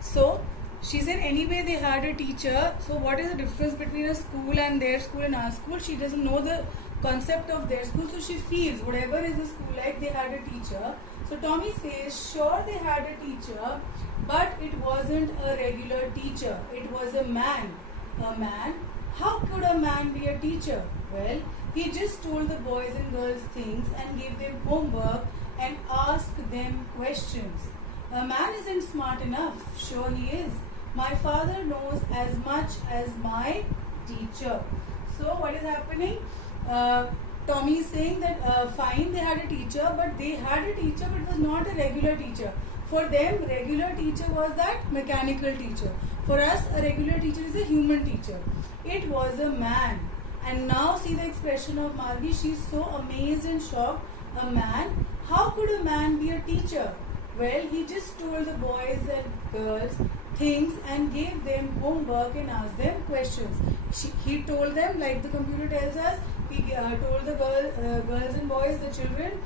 So she said anyway they had a teacher. So what is the difference between a school and their school and our school? She doesn't know the concept of their school, so she feels whatever is the school like, they had a teacher. So Tommy says, sure they had a teacher, but it wasn't a regular teacher. It was a man. A man? How could a man be a teacher? Well, he just told the boys and girls things and gave them homework and asked them questions. A man isn't smart enough. Sure he is. My father knows as much as my teacher. So what is happening? Tommy is saying that fine, they had a teacher, but they had a teacher, but it was not a regular teacher. For them, regular teacher was that mechanical teacher. For us, a regular teacher is a human teacher. It was a man. And now see the expression of Margie. She's so amazed and shocked. A man? How could a man be a teacher? Well, he just told the boys and girls things and gave them homework and asked them questions. He told them, like the computer tells us, he told the girls and boys, the children,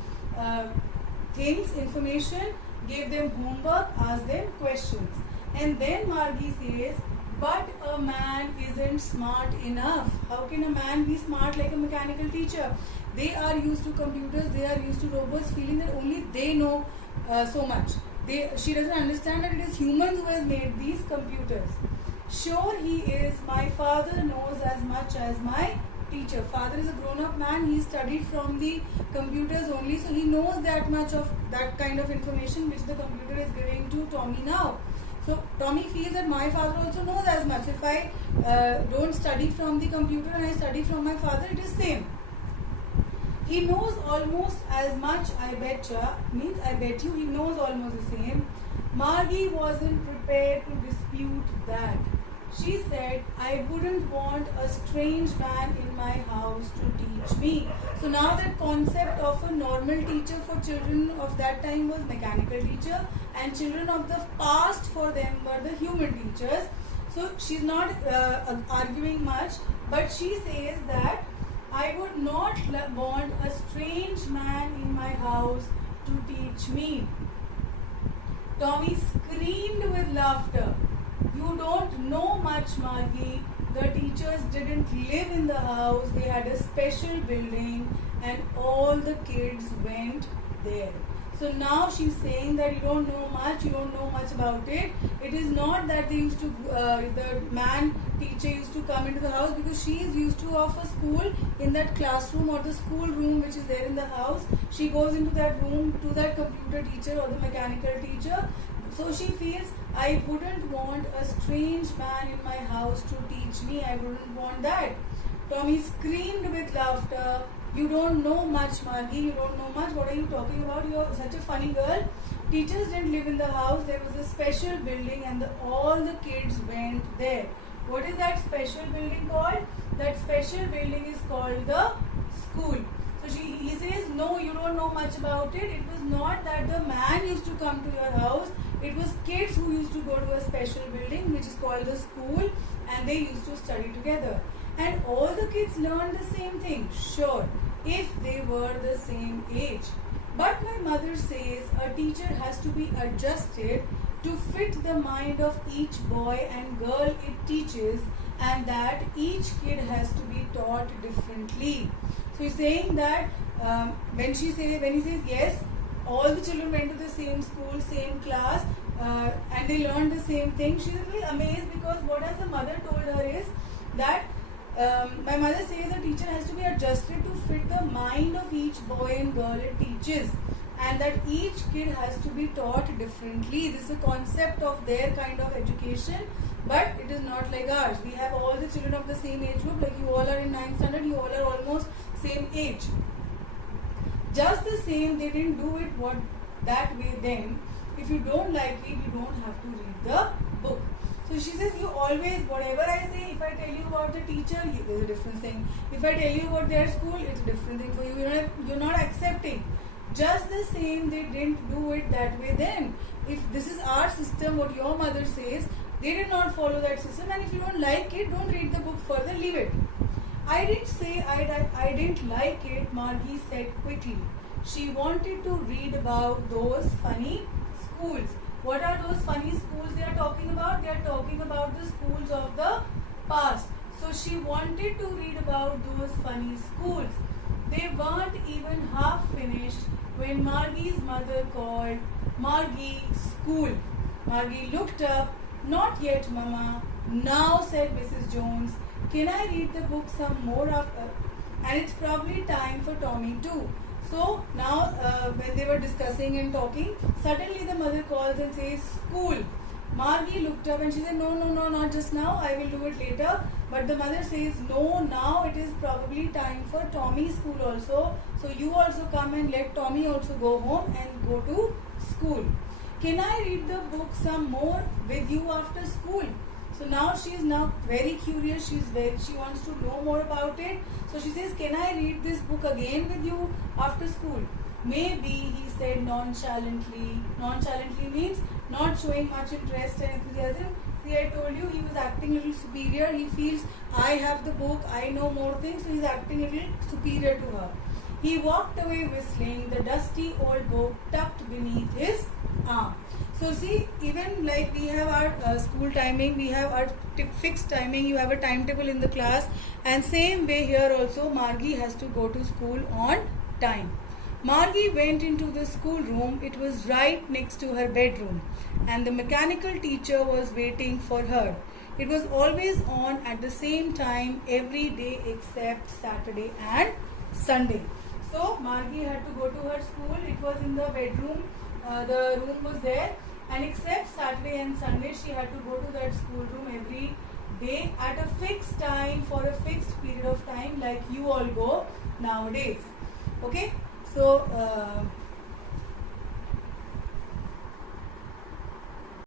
things, information, gave them homework, asked them questions. And then Margie says, but a man isn't smart enough. How can a man be smart like a mechanical teacher? They are used to computers, they are used to robots, feeling that only they know so much. She doesn't understand that it is humans who has made these computers. Sure he is. My father knows as much as my teacher. Father is a grown-up man. He studied from the computers only, so he knows that much of that kind of information which the computer is giving to Tommy now. So Tommy feels that my father also knows as much. If I don't study from the computer and I study from my father, it is same. He knows almost as much, I betcha, means I bet you he knows almost the same. Margie wasn't prepared to dispute that. She said, I wouldn't want a strange man in my house to teach me. So now that concept of a normal teacher for children of that time was mechanical teacher, and children of the past for them were the human teachers. So she's not arguing much, but she says that I would not want a strange man in my house to teach me. Tommy screamed with laughter. You don't know much, Margie. The teachers didn't live in the house. They had a special building and all the kids went there. So now she's saying that you don't know much about it. It is not that they used to, the man teacher used to come into the house, because she is used to of a school in that classroom or the school room which is there in the house. She goes into that room to that computer teacher or the mechanical teacher. So she feels, I wouldn't want a strange man in my house to teach me. I wouldn't want that. Tommy screamed with laughter. You don't know much, Margie. You don't know much. What are you talking about? You're such a funny girl. Teachers didn't live in the house. There was a special building and all the kids went there. What is that special building called? That special building is called the school. So he says, no, you don't know much about it. It was not that the man used to come to your house. It was kids who used to go to a special building which is called the school, and they used to study together. And all the kids learned the same thing, sure, if they were the same age. But my mother says a teacher has to be adjusted to fit the mind of each boy and girl it teaches, and that each kid has to be taught differently. So he's saying that when he says yes, all the children went to the same school, same class, and they learned the same thing, she's a little amazed, because what has the mother told her is that my mother says a teacher has to be adjusted to fit the mind of each boy and girl it teaches, and that each kid has to be taught differently. This is a concept of their kind of education, but it is not like ours. We have all the children of the same age group, like you all are in 9th standard, you all are almost same age. Just the same, they didn't do it that way then. If you don't like it, you don't have to read the book. So she says, you always, whatever I say, if I tell you about the teacher, there's a different thing. If I tell you about their school, it's a different thing for you. You're not accepting. Just the same, they didn't do it that way then. If this is our system, what your mother says, they did not follow that system, and if you don't like it, don't read the book further, leave it. I didn't say I didn't like it, Margie said quickly. She wanted to read about those funny schools. What are those funny schools they are talking about? They are talking about the schools of the past. So she wanted to read about those funny schools. They weren't even half finished when Margie's mother called. Margie, school. Margie looked up. Not yet, Mama. Now, said Mrs. Jones. Can I read the book some more after? And it's probably time for Tommy too. So now when they were discussing and talking, suddenly the mother calls and says, school. Margie looked up and she said, no, not just now. I will do it later. But the mother says, no, now it is probably time for Tommy's school also. So you also come and let Tommy also go home and go to school. Can I read the book some more with you after school? So now she is now very curious. She wants to know more about it. So she says, can I read this book again with you after school? Maybe, he said nonchalantly. Nonchalantly means not showing much interest and enthusiasm. See, I told you he was acting a little superior. He feels, I have the book, I know more things, so he's acting a little superior to her. He walked away whistling, the dusty old book tucked beneath his arm. So see, even like we have our school timing, we have our fixed timing, you have a timetable in the class, and same way here also Margie has to go to school on time. Margie went into the schoolroom. It was right next to her bedroom, and the mechanical teacher was waiting for her. It was always on at the same time every day except Saturday and Sunday. So Margie had to go to her school. It was in the bedroom. The room was there, and except Saturday and Sunday, she had to go to that schoolroom every day at a fixed time for a fixed period of time, like you all go nowadays. Okay, so